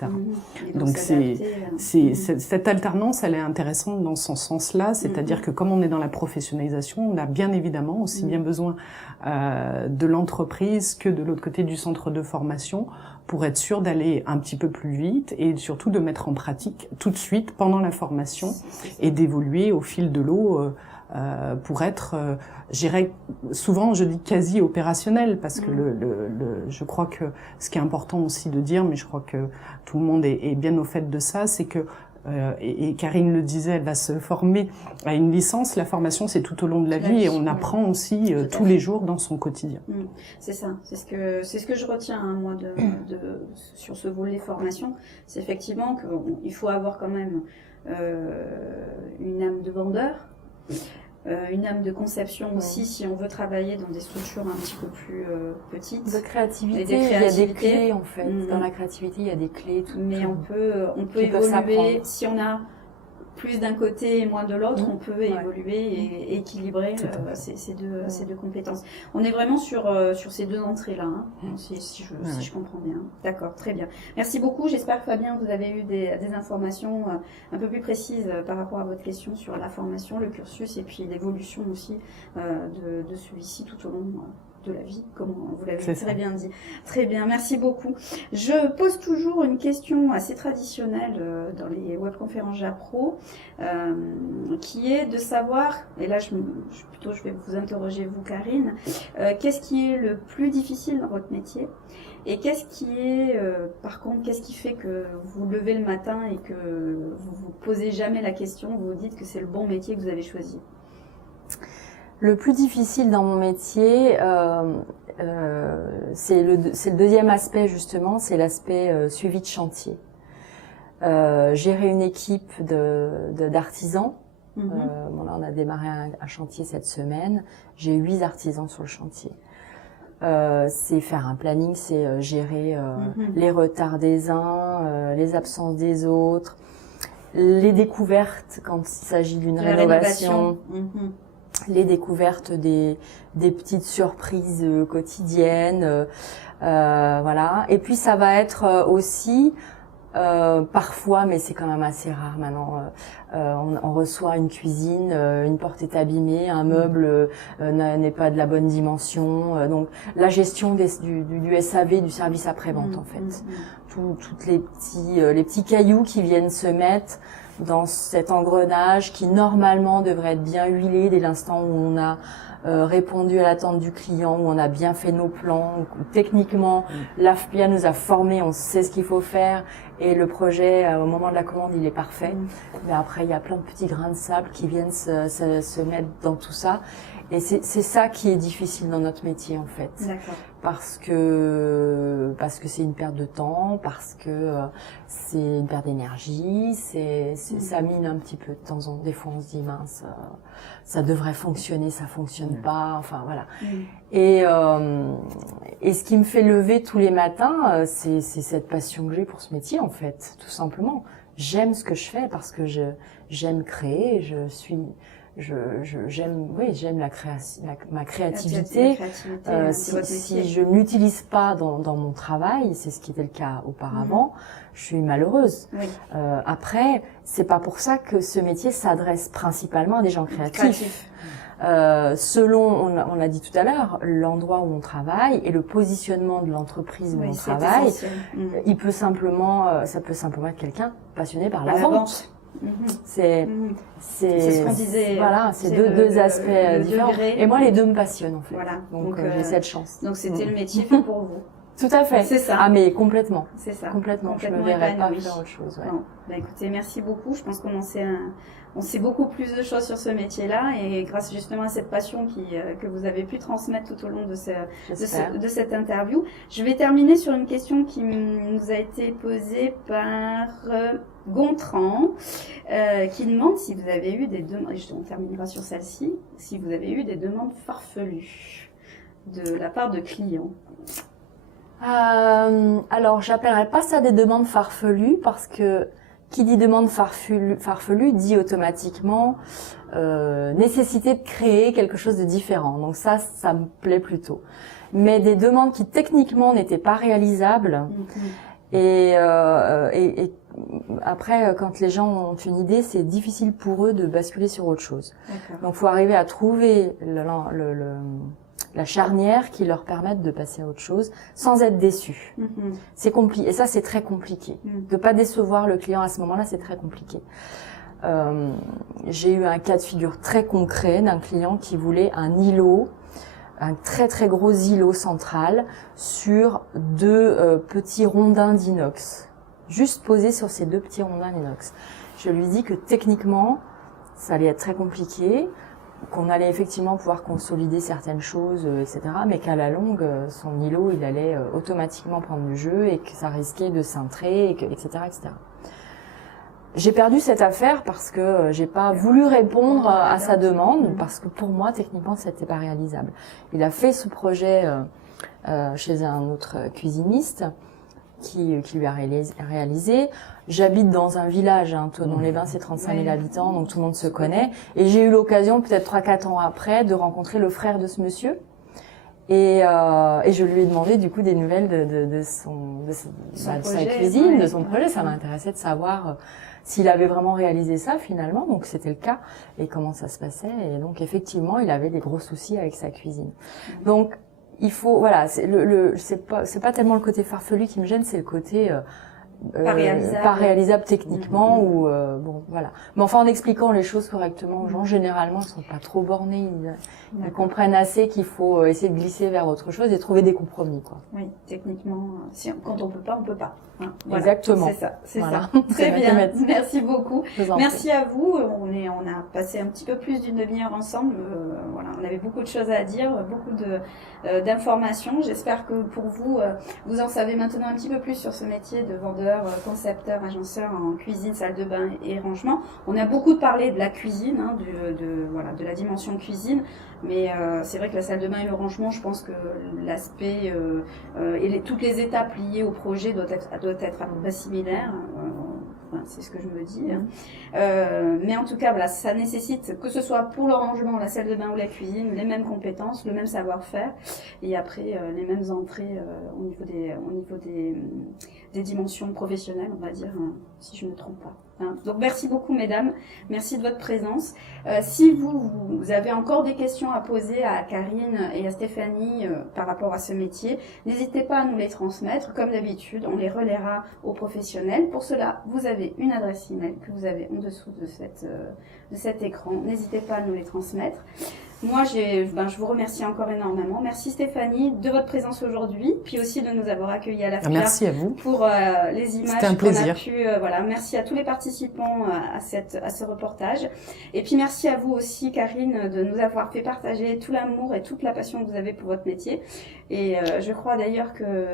Donc cette alternance, elle est intéressante dans ce sens-là, c'est-à-dire que comme on est dans la professionnalisation, on a bien évidemment aussi bien besoin de l'entreprise que de l'autre côté du centre de formation pour être sûr d'aller un petit peu plus vite et surtout de mettre en pratique tout de suite pendant la formation et d'évoluer au fil de l'eau pour être, souvent je dis quasi opérationnel, parce que je crois que ce qui est important aussi de dire, mais je crois que tout le monde est bien au fait de ça, c'est que et Karine le disait, elle va se former à une licence. La formation, c'est tout au long de la vie, et on apprend aussi tous les jours dans son quotidien. C'est ça, c'est ce que je retiens moi sur ce volet formation, c'est effectivement qu'il faut avoir quand même une âme de vendeur, une âme de conception aussi, si on veut travailler dans des structures un petit peu plus petites. De créativité, il y a des clés en fait. Dans la créativité, il y a des clés. Mais on peut évoluer, si on a plus d'un côté et moins de l'autre, on peut évoluer et équilibrer ces deux compétences. On est vraiment sur ces deux entrées-là, si je comprends bien. D'accord, très bien. Merci beaucoup. J'espère que Fabien, vous avez eu des informations un peu plus précises par rapport à votre question sur la formation, le cursus et puis l'évolution aussi de celui-ci tout au long de la vie, comme vous l'avez très bien dit. Très bien, merci beaucoup. Je pose toujours une question assez traditionnelle dans les webconférences Japro, qui est de savoir, et là je vais vous interroger vous Karine, qu'est-ce qui est le plus difficile dans votre métier, et qu'est-ce qui est, par contre, qu'est-ce qui fait que vous levez le matin et que vous vous posez jamais la question, vous vous dites que c'est le bon métier que vous avez choisi? Le plus difficile dans mon métier, c'est le deuxième aspect justement, c'est l'aspect suivi de chantier. Gérer une équipe d'artisans. Là, on a démarré un chantier cette semaine. J'ai 8 artisans sur le chantier. C'est faire un planning, c'est gérer les retards des uns, les absences des autres, les découvertes quand il s'agit d'une rénovation. Les découvertes des petites surprises quotidiennes, voilà. Et puis ça va être aussi parfois, mais c'est quand même assez rare maintenant, on reçoit une cuisine, une porte est abîmée, un meuble n'est pas de la bonne dimension, donc la gestion du SAV, du service après-vente en fait. Toutes les petits cailloux qui viennent se mettre dans cet engrenage qui normalement devrait être bien huilé dès l'instant où on a répondu à l'attente du client, où on a bien fait nos plans, où techniquement l'AFPIA nous a formés, on sait ce qu'il faut faire et le projet au moment de la commande il est parfait. Mais après il y a plein de petits grains de sable qui viennent se mettre dans tout ça. Et c'est ça qui est difficile dans notre métier en fait. D'accord. Parce que c'est une perte de temps, parce que c'est une perte d'énergie, ça mine un petit peu de temps en temps. Des fois on se dit mince, ça devrait fonctionner, ça fonctionne pas, enfin voilà. Et ce qui me fait lever tous les matins, c'est cette passion que j'ai pour ce métier en fait, tout simplement. J'aime ce que je fais parce que j'aime créer, j'aime ma créativité. Si je ne l'utilise pas dans mon travail, c'est ce qui était le cas auparavant, je suis malheureuse. Oui. Après, c'est pas pour ça que ce métier s'adresse principalement à des gens créatifs. Selon, on l'a dit tout à l'heure, l'endroit où on travaille et le positionnement de l'entreprise où on travaille, ça peut simplement être quelqu'un passionné par la vente. C'est ce qu'on disait. Voilà, c'est deux aspects différents. Et moi, les deux me passionnent en fait. Voilà. Donc j'ai cette chance. Donc c'était le métier fait pour vous. Tout à fait. C'est ça. Ah mais complètement. C'est ça. Complètement. Je me verrais pas faire autre chose. Ouais. Bon. Bah, écoutez, merci beaucoup. Je pense qu'on sait beaucoup plus de choses sur ce métier-là et grâce justement à cette passion que vous avez pu transmettre tout au long de cette interview. Je vais terminer sur une question qui nous a été posée par Gontran, qui demande si vous avez eu des demandes, et on terminera sur celle-ci, si vous avez eu des demandes farfelues de la part de clients. Alors, j'appellerais pas ça des demandes farfelues parce que qui dit demande farfelue dit automatiquement nécessité de créer quelque chose de différent. Donc ça me plaît plutôt. Mais des demandes qui techniquement n'étaient pas réalisables et après, quand les gens ont une idée, c'est difficile pour eux de basculer sur autre chose. Donc, faut arriver à trouver la charnière qui leur permette de passer à autre chose sans être déçu. C'est compliqué. Et ça, c'est très compliqué. De pas décevoir le client à ce moment-là, c'est très compliqué. J'ai eu un cas de figure très concret d'un client qui voulait un îlot, un très très gros îlot central sur deux petits rondins d'inox. Juste posé sur ces deux petits rondins d'inox. Je lui dis que techniquement, ça allait être très compliqué, qu'on allait effectivement pouvoir consolider certaines choses, etc., mais qu'à la longue, son îlot, il allait automatiquement prendre du jeu et que ça risquait de cintrer, etc., etc. J'ai perdu cette affaire parce que j'ai pas voulu répondre à sa demande, parce que pour moi, techniquement, c'était pas réalisable. Il a fait ce projet chez un autre cuisiniste, qui lui a réalisé. J'habite dans un village, Thonon-les-Bains, c'est 35 000 habitants, donc tout le monde se connaît. Et j'ai eu l'occasion, peut-être 3-4 ans après, de rencontrer le frère de ce monsieur. Et je lui ai demandé du coup des nouvelles de sa cuisine, de son projet. Ça m'intéressait de savoir s'il avait vraiment réalisé ça finalement. Donc c'était le cas. Et comment ça se passait. Et donc effectivement, il avait des gros soucis avec sa cuisine. Donc il faut, voilà, c'est pas tellement le côté farfelu qui me gêne, c'est le côté pas réalisable techniquement ou bon, voilà. Mais enfin, en expliquant les choses correctement aux gens, généralement, ils sont pas trop bornés, ils comprennent assez qu'il faut essayer de glisser vers autre chose et trouver des compromis, quoi. Oui, techniquement, quand on peut pas, on peut pas. Hein, voilà. Exactement. C'est ça. Très bien. Merci beaucoup. Merci à vous. On a passé un petit peu plus d'une demi-heure ensemble. Voilà, on avait beaucoup de choses à dire, beaucoup d'informations. J'espère que pour vous, vous en savez maintenant un petit peu plus sur ce métier de vendeur, concepteur, agenceur en cuisine, salle de bain et rangement. On a beaucoup parlé de la cuisine, de la dimension cuisine. Mais c'est vrai que la salle de bain et le rangement, je pense que l'aspect et toutes les étapes liées au projet doivent être à peu près similaires. C'est ce que je me dis. Mais en tout cas, voilà, ça nécessite, que ce soit pour le rangement, la salle de bain ou la cuisine, les mêmes compétences, le même savoir-faire, et après les mêmes entrées au niveau des dimensions professionnelles, on va dire, si je ne me trompe pas. Donc merci beaucoup mesdames, merci de votre présence. Si vous avez encore des questions à poser à Karine et à Stéphanie par rapport à ce métier, n'hésitez pas à nous les transmettre. Comme d'habitude, on les relaiera aux professionnels. Pour cela, vous avez une adresse email que vous avez en dessous de cet écran. N'hésitez pas à nous les transmettre. Moi, je vous remercie encore énormément. Merci Stéphanie de votre présence aujourd'hui, puis aussi de nous avoir accueillis à l'AFPIA. Merci à vous. Pour les images. C'était un plaisir. Voilà, merci à tous les participants à ce reportage. Et puis merci à vous aussi, Karine, de nous avoir fait partager tout l'amour et toute la passion que vous avez pour votre métier. Et je crois d'ailleurs que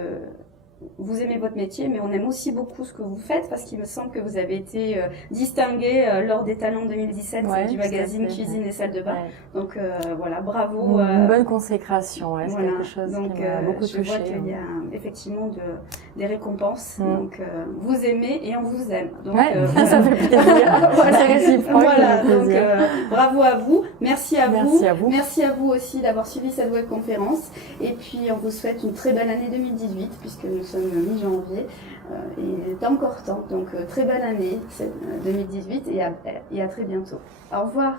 vous aimez votre métier, mais on aime aussi beaucoup ce que vous faites parce qu'il me semble que vous avez été distingué lors des Talents 2017 du magazine Cuisine et Salle de Bain. Ouais. Donc voilà, bravo. Une bonne consécration, c'est voilà. quelque chose donc, qui m'a beaucoup touchée. Je vois qu'il y a effectivement des récompenses. Donc vous aimez et on vous aime. Donc voilà. Ça fait plaisir. Voilà. C'est réciproque. Voilà, donc bravo à vous. Merci à vous. À vous. Merci à vous aussi d'avoir suivi cette webconférence. Et puis on vous souhaite une très belle année 2018 puisque nous sommes mi-janvier et encore temps. Donc très belle année 2018 et à très bientôt. Au revoir.